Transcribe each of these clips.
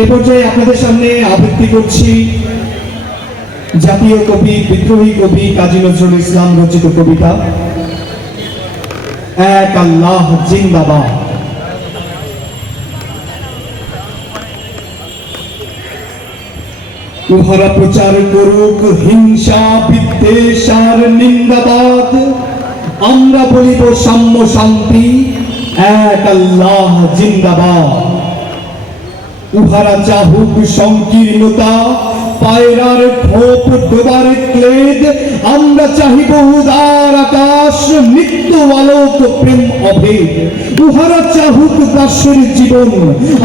এ পর্যায়ে আপনাদের সামনে আবৃত্তি করছি জাতীয় কবি বিদ্রোহী কবি কাজী নজরুল ইসলাম রচিত কবিতা এক আল্লাহ জিন্দাবাদ। উহারা প্রচার করুক হিংসা বিদ্বেষ আর নিন্দাবাদ, আমরা বলিব সাম্য শান্তি এক আল্লাহ জিন্দাবাদ। উহারা চাহুক সংকীর্ণতা পায়রার খোপ ডোবার ক্লেদ, আমরা চাহিব উদার আকাশ নিত্য আলোক প্রেম অভেদ। উহারা চাহুক দাসের জীবন,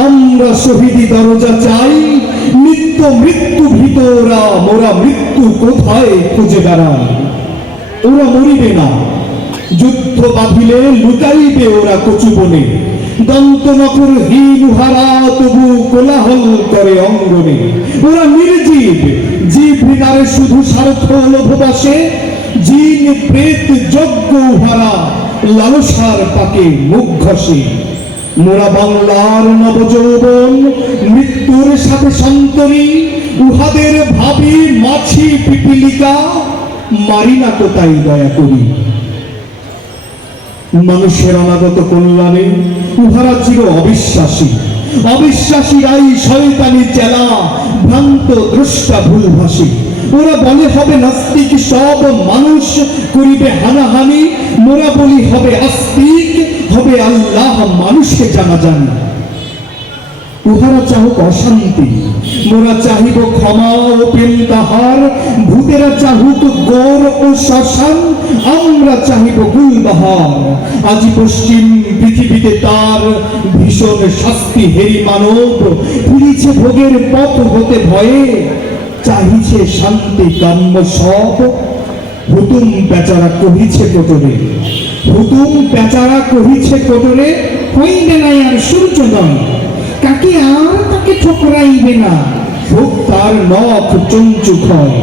আমরা শহীদি দরজা চাই, নিত্য মৃত্যু ভীত ওরা মোরা মৃত্যু কোথায় খুঁজে বেড়ায়। ওরা মরিবে না, যুদ্ধ বাঁধিলে লুটাইবে ওরা কচু বনে, দন্তনকর হীন উহারা তবু কোলাহল করে অঙ্গনে। ওরা নির্জীব, জীব নারে শুধু স্বার্থ লোভবাসে, জিন প্রেত যজ্ঞ উহারা লালসার পাকে মুখ ঘষে। মোরা বাংলার নবযৌবন মৃত্যুর সাথে সন্তরী, উহাদের ভাবি মাছি পিপিলিকা, মারি না কোথায় দয়া করি। মানুষের অনাগত কল্যাণে উহারা চির অবিশ্বাসী, অবিশ্বাসীরাই শয়তানি চেলা ভ্রান্ত দ্রষ্টা ভুলভাসী। ওরা বলে হবে নাস্তিক সব মানুষ করিবে হানাহানি, মোরা বলি হবে আস্তিক হবে আল্লাহ মানুষকে জানা জানি। উহারা চাহুক অশান্তি, মোরা চাহিব ক্ষমা ও প্রেম তাহার, ভূতেরা চাহুক গোর ও শ্মশান, আমরা চাহিব গুলবাহার। আজি পশ্চিম পৃথিবীতে তার ভীষণ শাস্তি হেরি মানব, ফিরিছে ভোগের পথ হতে ভয়ে, চাহিছে শান্তি কাম্য সব। হুতুম বেচারা কহিছে কোটরে, হুতুম বেচারা কহিছে কোটরে, হইবে নাই আর সূর্যোদয়, কাকে আর তাকে ঠকরাইবে না, হোক তার নখ চঞ্চুক হয়।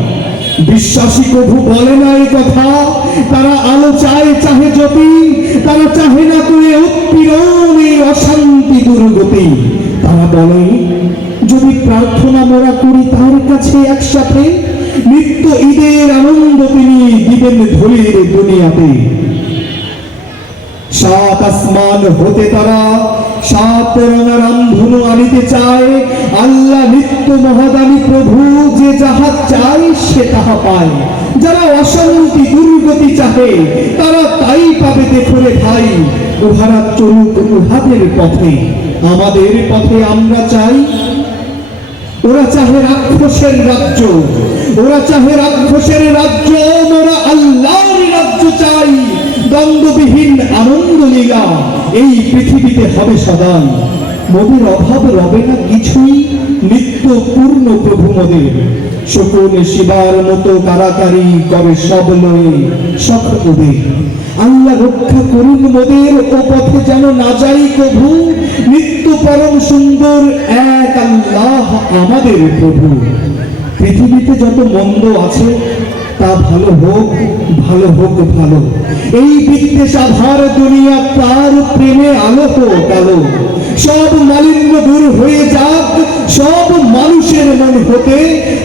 বিশ্বাসী কভু বলে না এই কথা, তারা আলো চায় চাহে জ্যোতি, তারা চাহে না করে উৎপীড়ন এই অশান্তি দুর্গতি। তারা বলে যদি প্রার্থনা মোরা করি তার কাছে একসাথে, নিত্য ঈদের আনন্দ তিনি দিবেন ধরিয়ে দুনিয়াতে। সাত আসমান হতে তারা সাত রঙা রামধনু আনিতে চায়, আল্লাহ নিত্য মহাদানী প্রভু যে যাহা চায় সে তাহা পায়। যারা অশান্তি দুর্গতি চাহে তারা তাই পাবে দেখলে ভাই, উহারা চলুক উহাদের পথে আমাদের পথে আমরা চাই। ওরা চাহে রাক্ষসের রাজ্য, ওরা চাহে রাক্ষসের রাজ্য, মোরা আল্লাহর রাজ্য চাই। দ্বন্দ্ববিহীন আনন্দ লীলা এই পৃথিবীতে হবে সদাই, মোদের অভাব রবে না কিছুই, নিত্য পূর্ণ প্রভু মোদের। শকুন শিবার মতো কারাকারি করে সব লয়ে সখ ওদের, আল্লাহ রক্ষা করুন মোদের ও পথে যেন না যাই কভু, নিত্য পরম সুন্দর এক আল্লাহ আমাদের প্রভু। পৃথিবীতে যত মন্দ আছে তা ভালো হোক, ভালো হোক ভালো, এই বিদ্বেষ আধার দুনিয়া তার প্রেমে আলো হোক আলো। সব মালিন্য দূর হয়ে যাক, সব মানুষের মন হতে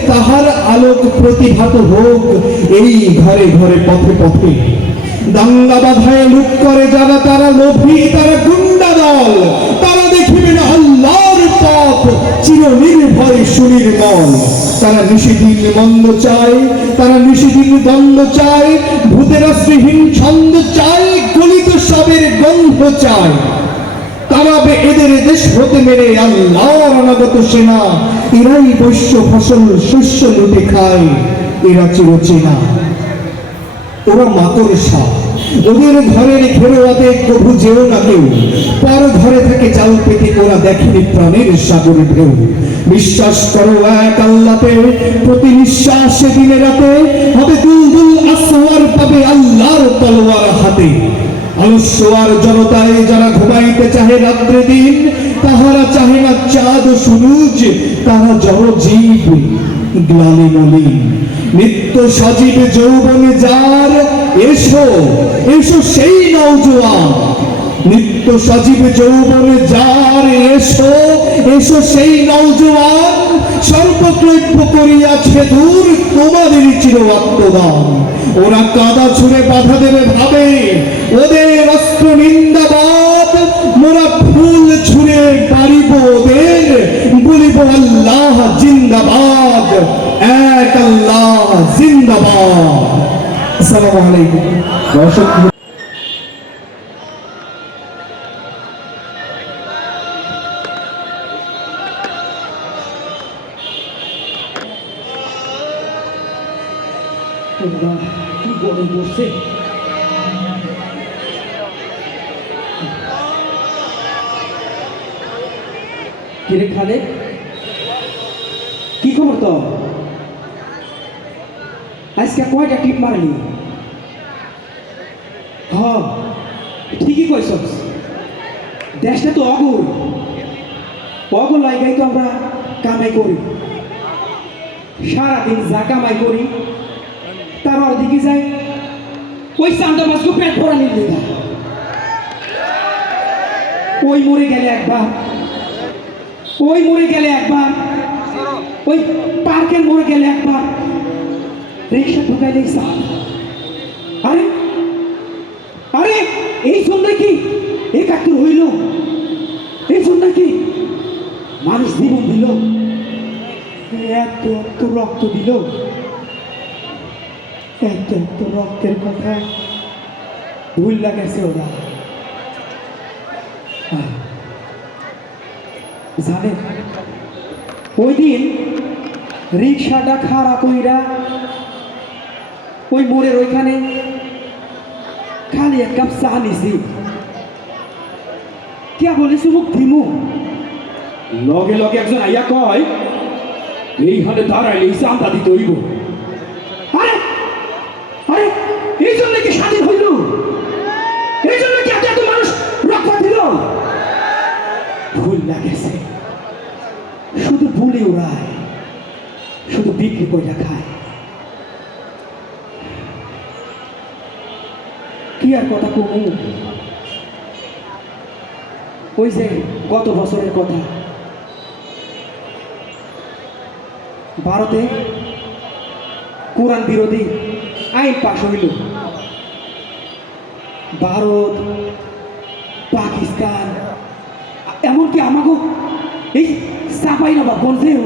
তাহার আলোক প্রতিভাত হোক এই ঘরে ঘরে পথে পথে। দাঙ্গা বাধায় লুট করে যারা তারা লোভী, তারা গুন্ডা দল, তারা দেখিবে না আল্লাহর পথ চির নির্ভয় সুনির্মল। তারা নিষিদিন মন্দ চায়, তারা নিষিদিন দ্বন্দ্ব চায়, ভূতেরা শ্রীহীন ছন্দ চায়, গলিত সবের গন্ধ চায়। তারা এদের দেশ হতে মেরে আল্লাহর অনাগত সেনা, এরাই বৈশ্য ফসল শস্য লুটে খায়, এরা চিরচেনা। ওরা মাতর সাপ, ওদের ঘরের ঘেরোয়াতে কভু যেও না কেউ, পর ঘরে থেকে চাল পেতে ওরা দেখেনি প্রাণের সাগরে ঢেউ। বিশ্বাস করো এক আল্লাহতে, প্রতি নিঃশ্বাসে দিনে রাতে হবে দুলদুল আসওয়ার পাবে আল্লাহর তলোয়ার হাতে। আলস্য জনতায় যারা ঘুমাইতে চাহে রাত্রে দিন, তাহারা চাহে না চাঁদ সূরজ, তারা জড় জীব গ্লানি মলিন। নিত্য সজীব যৌবনে যার, এসো এসো সেই নওজোয়ান, নিত্য সজীব যৌবনে যার, এসো এসো সেই নওজোয়ান, সর্বক্লৈব্য করিয়াছে দূর তোমাদেরই চির আত্মদান। ওরা কাদা ছুঁড়ে বাধা দেবে ভাবে, ওদের অস্ত্র নিন্দাবাদ, মোরা ফুল ছুঁড়ে পারিব ওদের, বলিব আল্লাহ জিন্দাবাদ, এক আল্লাহ জিন্দাবাদ। আসসালামু আলাইকুম। দর্শক কি গরম পড়ছে। কিরে খালে, কি খবর তো? আজকে কয়টা টিপ মারলি? হ, ঠিকই কইছস। দেশটা তো অগুর, অগুর লাগাই তো আমরা কামাই করি। সারাদিন যা কামাই করি তার অর্ধেকে যায় ওই চান্দাবাজকে পেট ভরানির লেগা। ওই মরে গেলে একবার, ওই মরে গেলে একবার, ওই পার্কের মরে গেলে একবার, রিক্সা ঢুকাইলে আরে আরে এই জন্য কি একাত্তর হইল? এই জন্য কি মানুষ জীবন দিল, এত এত রক্ত দিল? এত এত রক্তের কথা ভুল লাগেছে ওরা। জানে ওই দিন রিক্সাটা খাড়া কইরা ওই মোড়ের ওইখানে খালি এক কাপ চা নিছি, কে বলেছি মুখ দিমু, লগে লগে একজন আইয়া কয় এইখানে দাঁড়াইলে চান্দা দিতে হইব। আরে আরে এই জন্য কি স্বাধীন হইল? এই জন্য কি এত এত মানুষ রক্ষা দিল? ভুল লাগেছে, শুধু ভুলে ওড়ায়, শুধু বিক্রি করে খায়। কি আর কথা কমু? ওই যে গত বছরের কথা, ভারতে কোরআন বিরোধী আইন পাশ হইল। ভারত, পাকিস্তান, এমনকি আমাকে এই চাঁপাইনবাবগঞ্জেও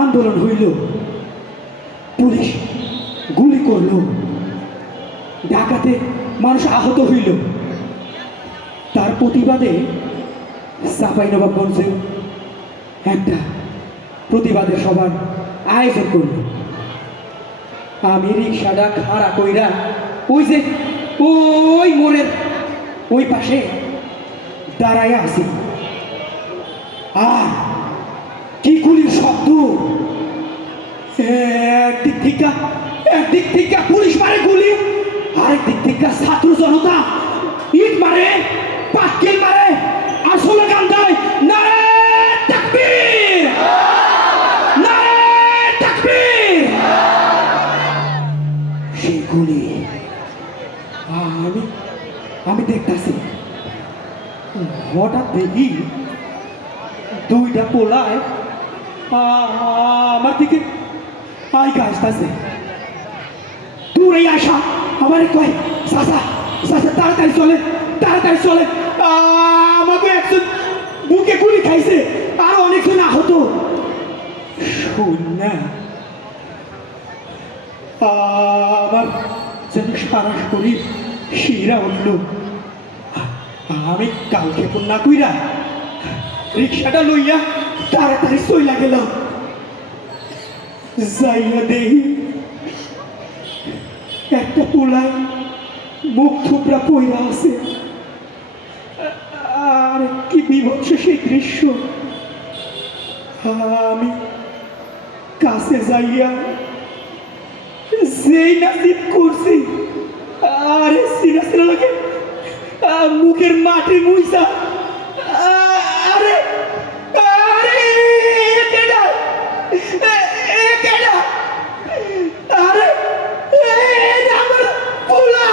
আন্দোলন হইল। পুলিশ গুলি করল, ঢাকাতে মানুষ আহত হইল। তার প্রতিবাদে চাঁপাইনবাবগঞ্জেও একটা প্রতিবাদের সভার আয়োজন করল। আমি রিক্সাটা খাড়া কইরা ওই যে ওই মোড়ের ওই পাশে দাঁড়াইয়া আছি, আর কি গুলির শব্দ! একদিক থেকে পুলিশ মারে গুলি, আরেক দিক থেকে ছাত্র জনতা ইট মারে, পাটকেল মারে, আর স্লোগান দেয় নারে তাকবীর, নারে তাকবীর। সেই গুলি আমি দেখতেছি, হঠাৎ দেখি দুইটা পোলায় আমার দিকে আইকা আসতেছে। দূরে আসা আমার কয় চাচা চাচা তাড়াতাড়ি চলে, তাড়াতাড়ি চলে। আমাকে একজন বুকে গুলি খাইছে, আর অনেকজন আহত। শোন না, আমার যেন সারা শরীর শিরা উঠল। আমি কালকে না কইরা রিক্সাটা লইয়া তাড়াতাড়ি চইলা গেলাম। যাইয়া দেখি একটা পোলায় মুখ থুবড়া পইরা আছে। আর কি বিভৎস সেই দৃশ্য! আমি কাছে যাইয়া যেই না জিপ করছি, আরে সিনা সিনা লাগে মুখের মাটি মুইসা। আরে আরে কেডা কেডা, আরে আমার পোলা,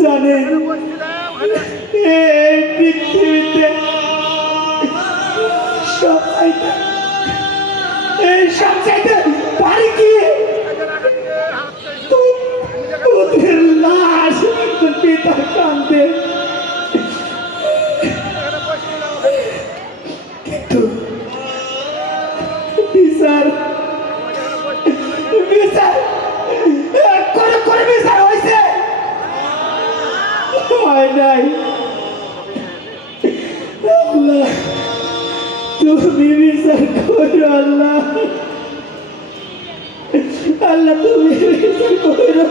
জানেন এই পৃথিবীতে সবচাইতে পারি কি তোদের লাশ তোর পিতার কান্দে, কিন্তু বিচার বিচার করে বিচার হয়েছে হয় নাই। আল্লাহ তুমি বিচার করো, আল্লাহ আল্লাহ তুমি বিচার করো।